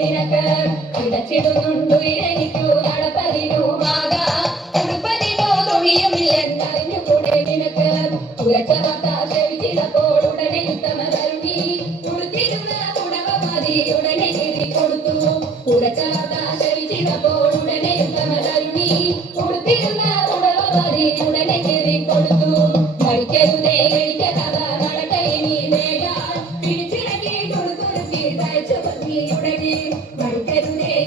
നിനക്ക് ഇടച്ചിടുന്നുണ്ടു എനിക്കു നടപ്പതിനുമാകാ ഉടുപ്പതിനോ തുണിയുമില്ലെന്നറിഞ്ഞുകൂടെ നിനക്ക് ഉറച്ച വാർത്ത ശ്രവിച്ചിടപ്പോൾ ഉടനെ ഉത്തമ തരുണി ഉടുത്തിരുന്ന പുടവ മതി ഉടനെ കീറി കൊടുത്തു ഉറച്ച വാർത്ത ശ്രവിച്ചിടപ്പോൾ ഉടനെ ഉത്തമ തരുണി ഉടുത്തിരുന്ന പുടവ മതി ഉടനെ കീറി കൊടുത്തു മരിക്കരുതേ എളിക്ക കഥ നടട്ടെ ഇനി വേഗം പിടിച്ചിറക്കി കൊടുത്തൊരുത്തി തയ്ച്ചു പത്നി ഉടനെ മരിക്കരുതേ